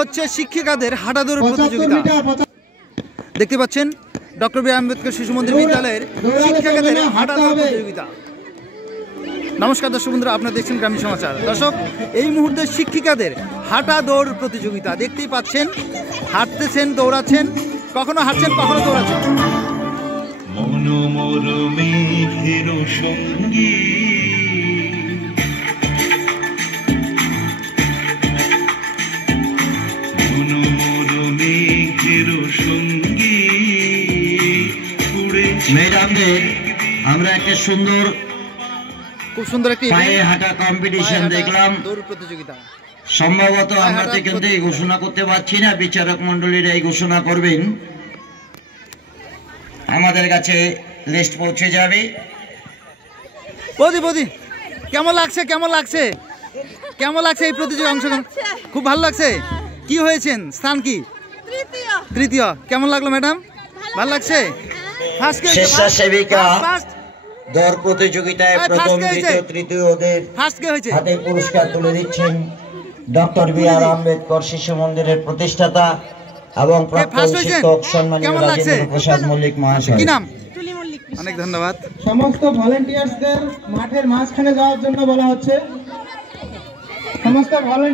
হচ্ছে শিক্ষিকাদের হাঁটা দৌড় প্রতিযোগিতা। দেখতে পাচ্ছেন ডক্টর বি আর আম্বেদকর শিশু মন্দির বিদ্যালয়ের শিক্ষিকাদের হাঁটা দৌড় প্রতিযোগিতা। নমস্কার দর্শক বন্ধুরা, আপনারা দেখছেন গ্রামীণ সমাচার। দর্শক, এই মুহূর্তে শিক্ষিকাদের হাঁটা দৌড় প্রতিযোগিতা দেখতেই পাচ্ছেন। হাঁটতেছেন, দৌড়াচ্ছেন, কখনো হাঁটছেন কখনো দৌড়াচ্ছেন। ম্যাডামদের আমরা একটা খুব সুন্দর একটি পায়ে হাঁটা কম্পিটিশন দেখলাম। দৌড় প্রতিযোগিতা সম্ভবত আমরা তো এখান থেকে ঘোষণা করতে পারছি না, বিচারক মন্ডলীরা এই ঘোষণা করবেন। আমাদের কাছে লিস্ট পৌঁছে যাবে। বৌদি কেমন লাগছে কেমন লাগছে এই প্রতিযোগিতায় অংশগ্রহণ? খুব ভালো লাগছে। কি হয়েছেন, স্থান কি? তৃতীয়। কেমন লাগলো ম্যাডাম? ভালো লাগছে। স্বেচ্ছাসেবিকা দৌড় প্রতিযোগিতায় প্রথম, দ্বিতীয়, তৃতীয়দের হাতে পুরস্কার তুলে দিচ্ছেন ডক্টর বি আর আম্বেদকর শিশু মন্দিরের প্রতিষ্ঠাতা এবং প্রাক্তন শিক্ষক সম্মানীয় রাজেন্দ্র প্রসাদ মল্লিক মহাশয়। কি নাম? অনেক ধন্যবাদ। সমস্ত ভলেন্টিয়ার্সদের মাঠের মাঝখানে যাওয়ার জন্য বলা হচ্ছে। সমস্ত